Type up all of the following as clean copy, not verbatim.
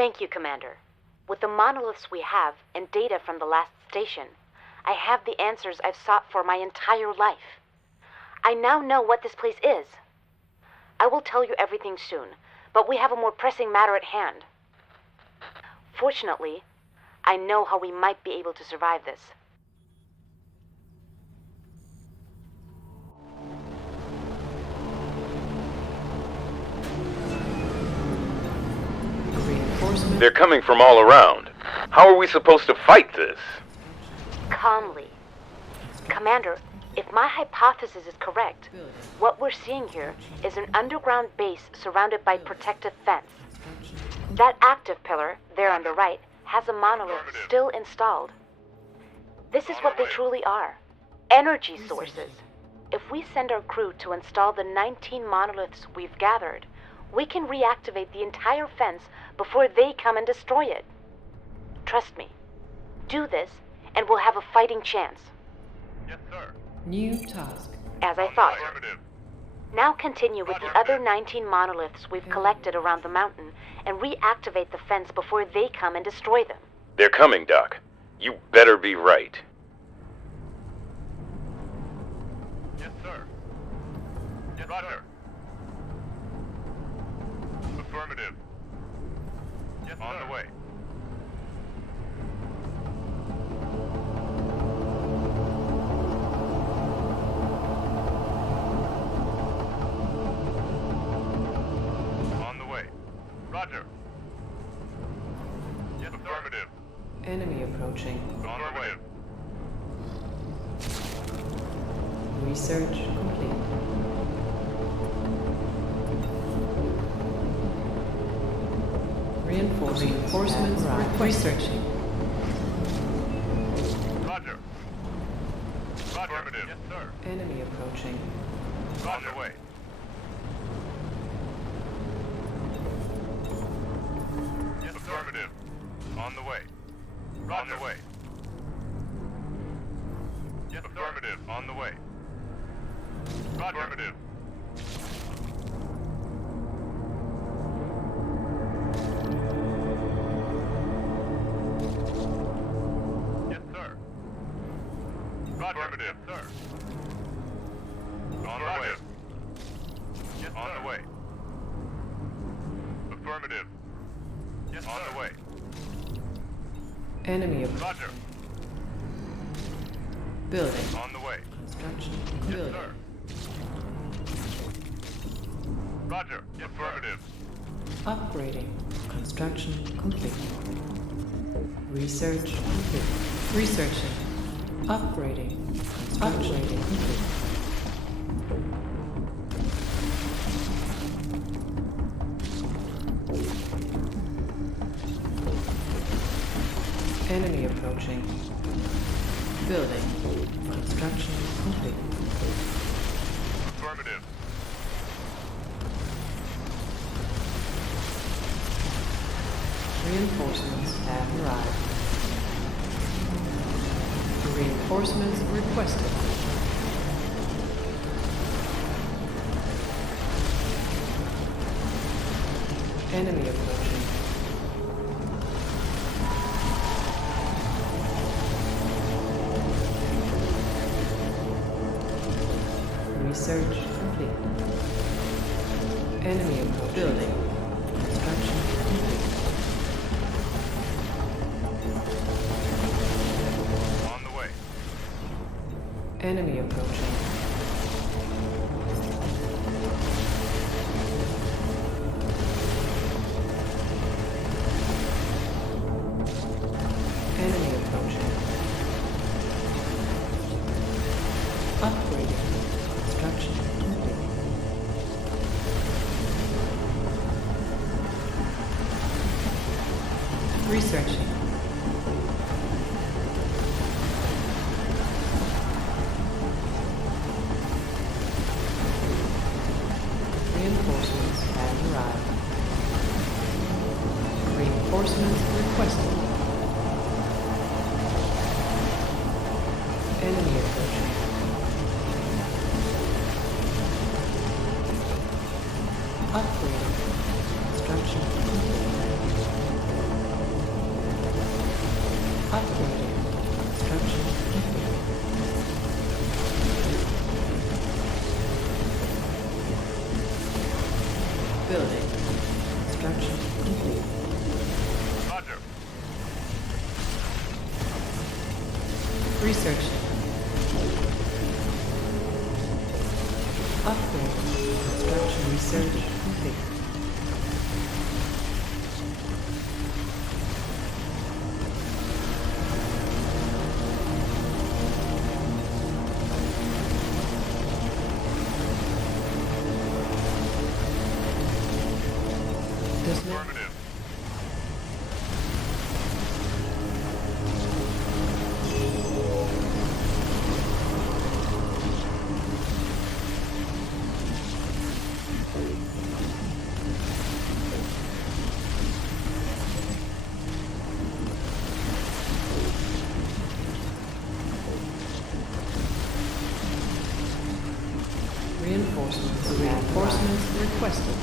Thank you, Commander. With the monoliths we have and data from the last station, I have the answers I've sought for my entire life. I now know what this place is. I will tell you everything soon, but we have a more pressing matter at hand. Fortunately, I know how we might be able to survive this. They're coming from all around. How are we supposed to fight this? Calmly. Commander, if my hypothesis is correct, what we're seeing here is an underground base surrounded by protective fence. That active pillar, there on the right, has a monolith still installed. This is what they truly are. Energy sources. If we send our crew to install the 19 monoliths we've gathered, we can reactivate the entire fence before they come and destroy it. Trust me. Do this, and we'll have a fighting chance. Yes, sir. New task. As I thought. Affirmative. Now continue with the other 19 monoliths we've collected around the mountain and reactivate the fence before they come and destroy them. They're coming, Doc. You better be right. Yes, sir. Yes, Roger. Affirmative. Yes, on the way. On the way. Roger. Yes, affirmative. Enemy approaching. On the way. Research complete. Reinforcements researching. Roger. Roger. Affirmative. Yes, sir. Enemy approaching. On the way. Yes, affirmative. On the way. Roger. On the way. Yes, affirmative. On the way. Roger. Affirmative. Yes, sir. Roger. Affirmative, sir. On the way. Yes, on the way. Affirmative. Yes, on the way. Enemy approaching. Roger. Building. On the way. Construction. Yes, Building. sir. Roger. Yes, affirmative. Upgrading. Construction complete. Research complete. Researching. Upgrading. Construction complete. Enemy approaching. Building. Construction complete. Affirmative. Reinforcements have arrived. Reinforcements requested. Enemy approaching. Research complete. Enemy approaching. Building. Construction complete. On the way. Enemy approaching. Enemy approaching. Upgrading. Construction complete. Researching. Reinforcements have arrived. Reinforcements requested. Enemy approaching. Upgrading. Construction complete. Construction complete. Roger. Researching. Upgrade. Construction research complete. Affirmative. Reinforcements requested.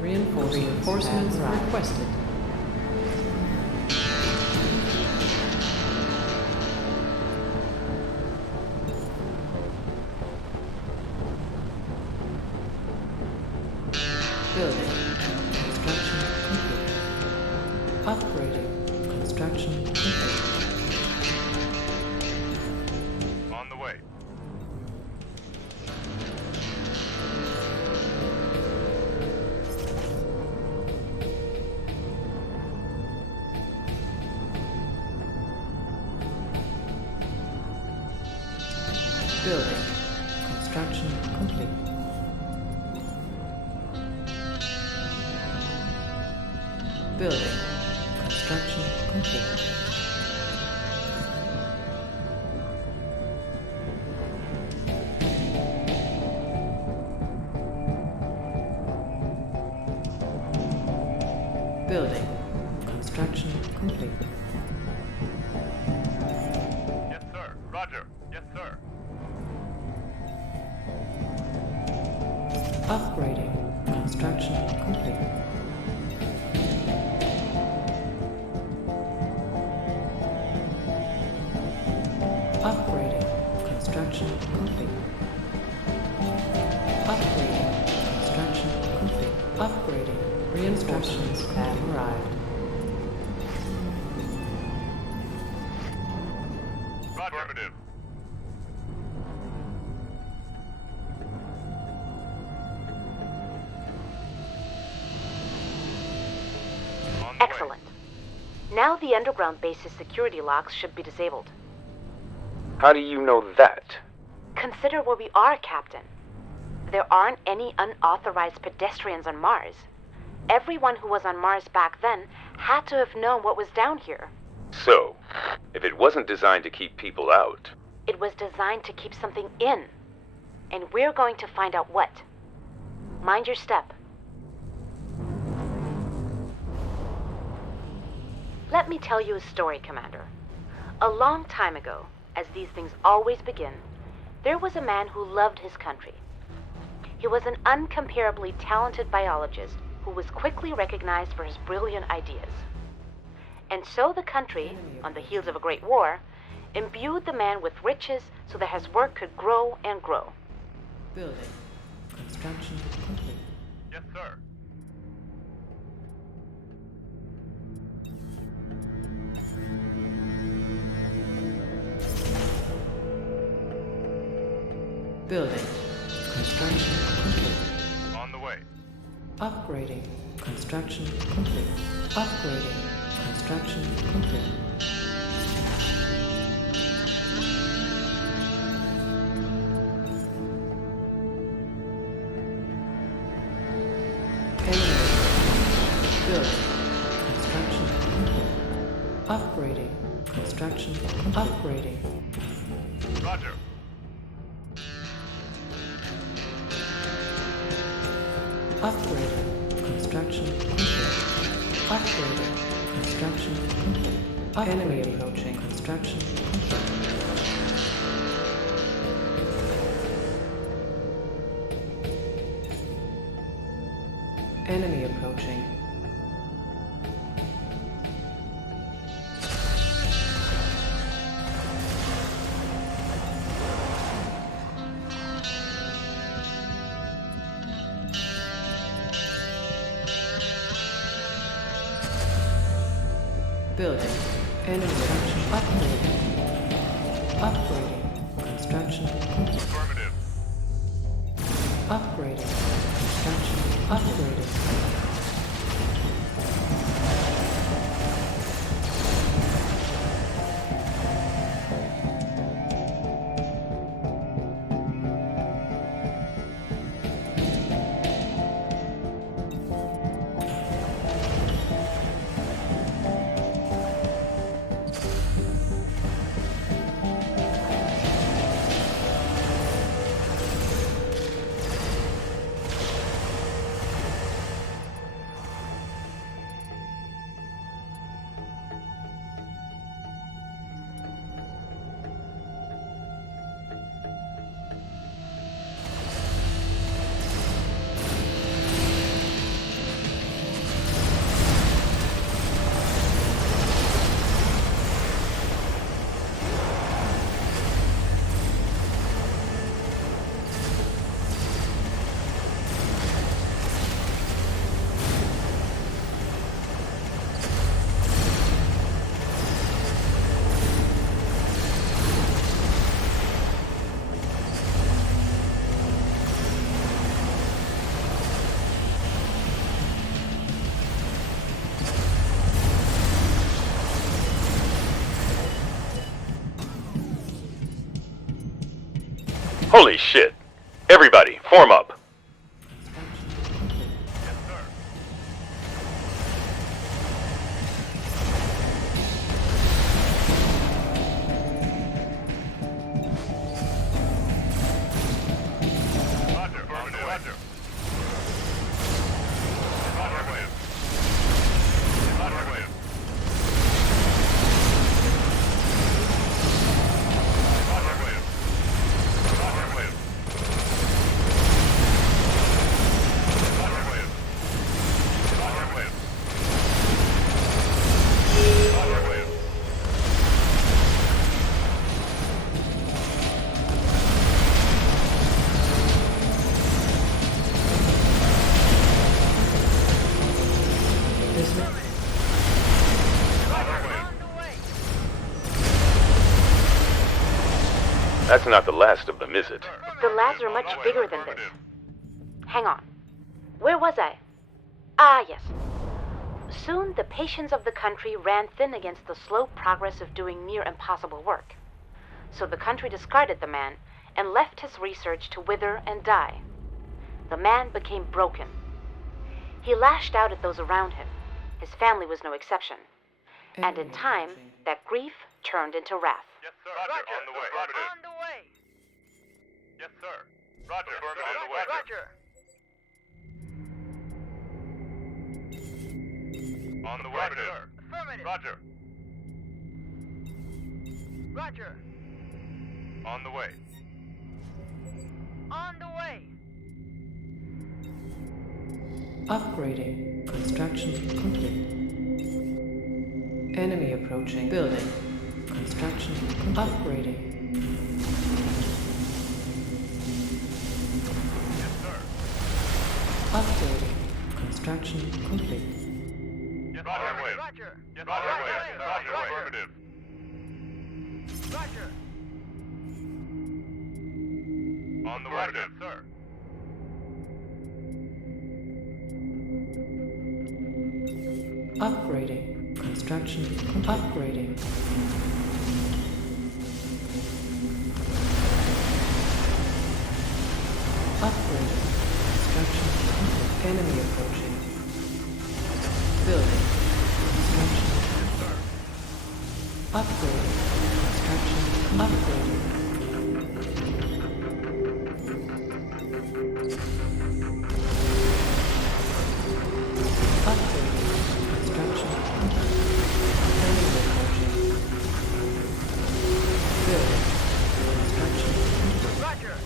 Reinforcements requested. Building. Construction complete. Upgrading. Construction complete. On the way. Building. Construction complete. Building. Construction complete. Building. Construction complete. Yes, sir. Roger. Yes, sir. Upgrading. Construction complete. Upgrading. Construction complete. Upgrading. Construction complete. Upgrading. Reinstructions have arrived. Roger. Affirmative. On the way. Excellent. Now the underground base's security locks should be disabled. How do you know that? Consider where we are, Captain. There aren't any unauthorized pedestrians on Mars. Everyone who was on Mars back then had to have known what was down here. So, if it wasn't designed to keep people out, It was designed to keep something in. And we're going to find out what. Mind your step. Let me tell you a story, Commander. A long time ago, as these things always begin, there was a man who loved his country. He was an uncomparably talented biologist who was quickly recognized for his brilliant ideas. And so the country, on the heels of a great war, imbued the man with riches so that his work could grow and grow. Building. Construction complete. Yes, sir. Building. Construction complete. On the way. Upgrading. Construction complete. Upgrading. Construction complete. Building. Construction complete. Upgrading. Construction. Upgrading. Roger. Upgrading. Construction complete. Upgrading. Construction complete. Enemy approaching. Construction complete. Enemy approaching. Building. Enemy approaching. Upgrading. Upgrading. Construction complete. Affirmative. Upgrading. Construction. Upgrading. Holy shit. Everybody, form up. Roger. Affirmative. Roger. Affirmative. Affirmative. That's not the last of them, is it? The labs are much bigger than this. Hang on. Where was I? Ah, yes. Soon the patience of the country ran thin against the slow progress of doing near impossible work. So the country discarded the man and left his research to wither and die. The man became broken. He lashed out at those around him. His family was no exception. And in time, that grief turned into wrath. Yes, sir. Roger. On the way. On the way. Yes, sir. Roger. Affirmative. On the way. Roger. On the way, sir. Affirmative. Roger. Roger. On the way. On the way. Upgrading. Construction complete. Enemy approaching. Building. Construction. Upgrading. Yes, sir. Upgrading. Construction complete. Yes, Roger. Roger. Yes, Roger. Roger. On the way, yes, sir. Upgrading. Construction. Upgrading. Upgrading. Construction. Enemy approaching. Building. Construction. Upgrading. Construction. Upgrading. Upgrading. Construction. Enemy approaching. Building. Construction. Roger.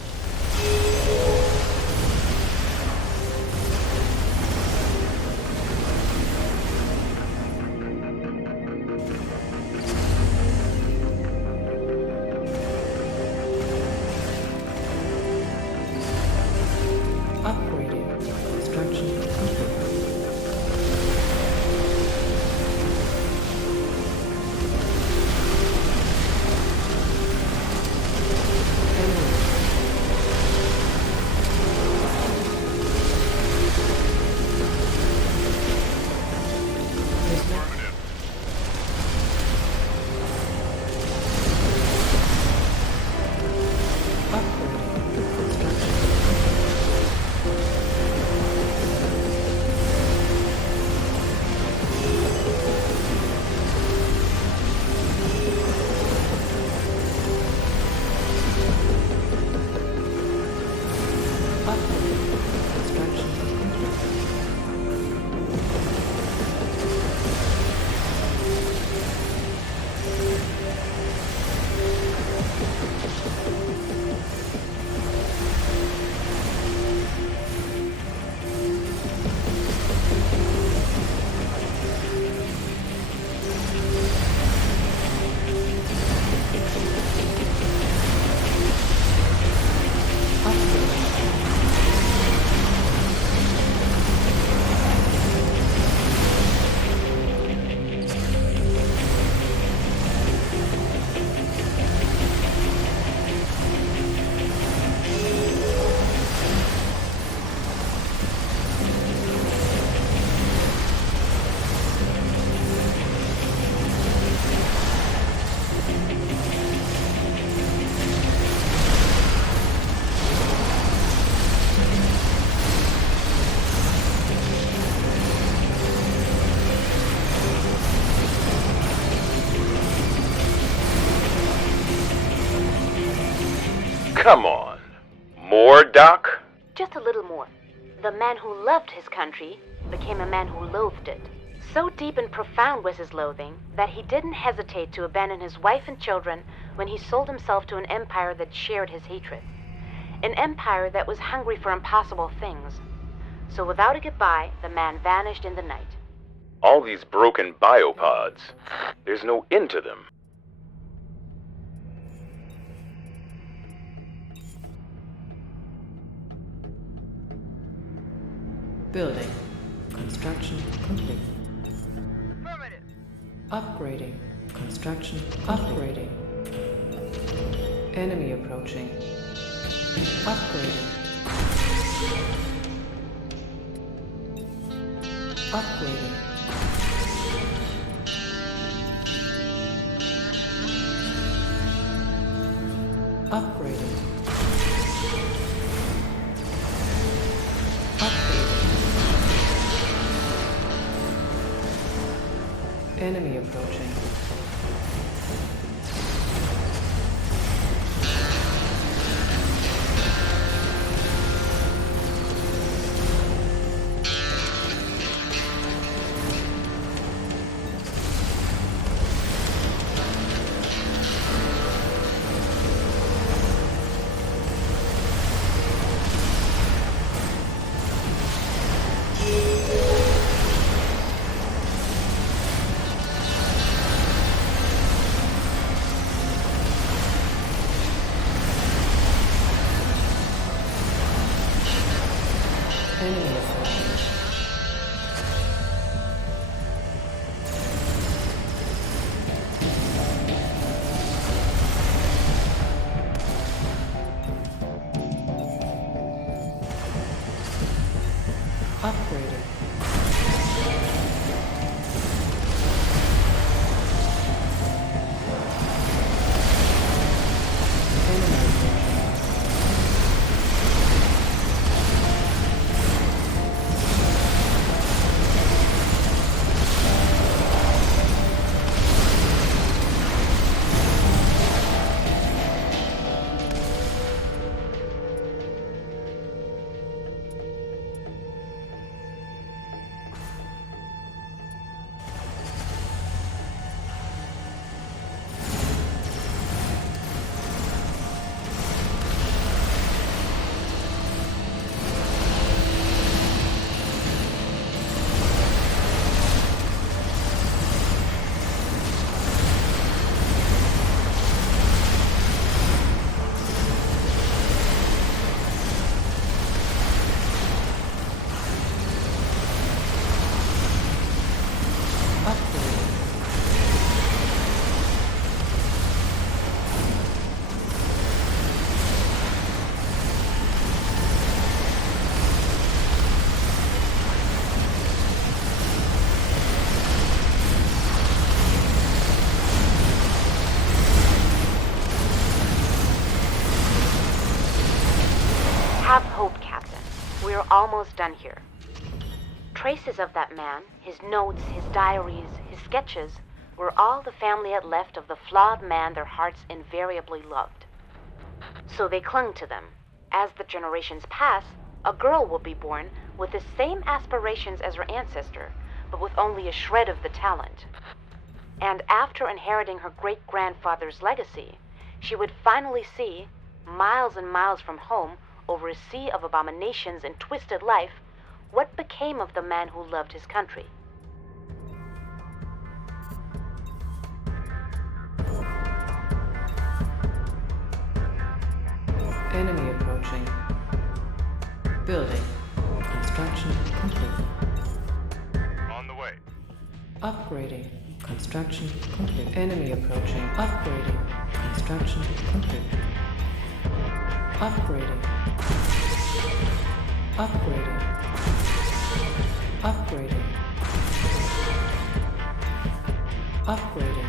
Upgrading. Construction complete. Enemy. Affirmative. Upgrading. Construction. Upgrading. Construction complete. Come on. More, Doc? Just a little more. The man who loved his country became a man who loathed it. So deep and profound was his loathing that he didn't hesitate to abandon his wife and children when he sold himself to an empire that shared his hatred. An empire that was hungry for impossible things. So without a goodbye, the man vanished in the night. All these broken biopods. There's no end to them. Building. Construction complete. Affirmative. Upgrading. Construction upgrading. Enemy approaching. Upgrading. Upgrading. Upgrading. Upgrading. Enemy approaching. almost done here. Traces of that man, his notes, his diaries, his sketches, were all the family had left of the flawed man their hearts invariably loved. So they clung to them. As the generations pass, a girl will be born with the same aspirations as her ancestor, but with only a shred of the talent. And after inheriting her great-grandfather's legacy, she would finally see, miles and miles from home, over a sea of abominations and twisted life, what became of the man who loved his country. Enemy approaching. Building. Construction complete. On the way. Upgrading. Construction complete. Enemy approaching. Upgrading. Construction complete. Upgrading. Upgrading. Upgrading. Upgrading.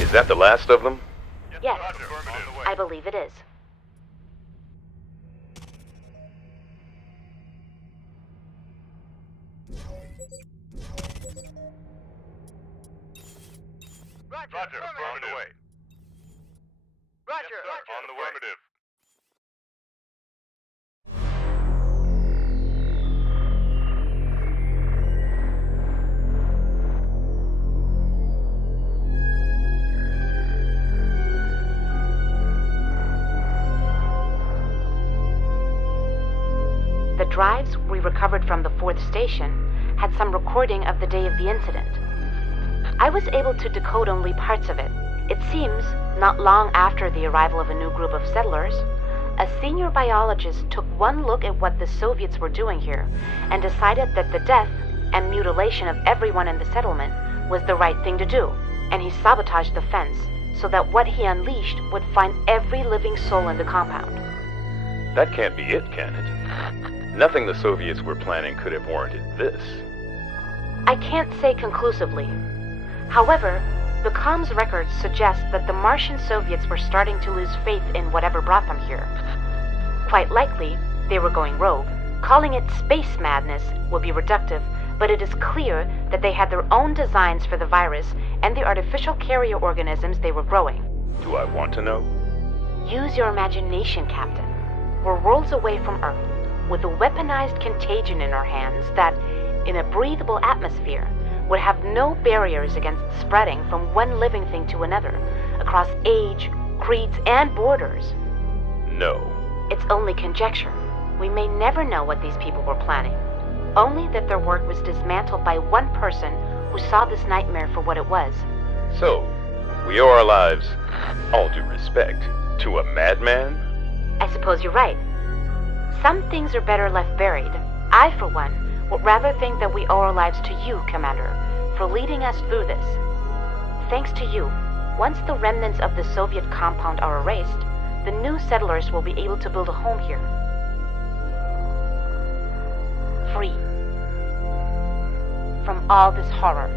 Is that the last of them? Yes, I believe it is. Roger, on the way. Roger, on the way. Affirmative. The drives we recovered from the fourth station had some recording of the day of the incident. I was able to decode only parts of it. It seems, not long after the arrival of a new group of settlers, a senior biologist took one look at what the Soviets were doing here and decided that the death and mutilation of everyone in the settlement was the right thing to do, and he sabotaged the fence so that what he unleashed would find every living soul in the compound. That can't be it, can it? Nothing the Soviets were planning could have warranted this. I can't say conclusively. However, the comms records suggest that the Martian Soviets were starting to lose faith in whatever brought them here. Quite likely, they were going rogue. Calling it space madness would be reductive, but it is clear that they had their own designs for the virus and the artificial carrier organisms they were growing. Do I want to know? Use your imagination, Captain. We're worlds away from Earth, with a weaponized contagion in our hands that, in a breathable atmosphere, would have no barriers against spreading from one living thing to another, across age, creeds, and borders. No. It's only conjecture. We may never know what these people were planning. Only that their work was dismantled by one person who saw this nightmare for what it was. So, we owe our lives, all due respect, to a madman? I suppose you're right. Some things are better left buried. I, for one, would rather think that we owe our lives to you, Commander, for leading us through this. Thanks to you, once the remnants of the Soviet compound are erased, the new settlers will be able to build a home here. Free. From all this horror.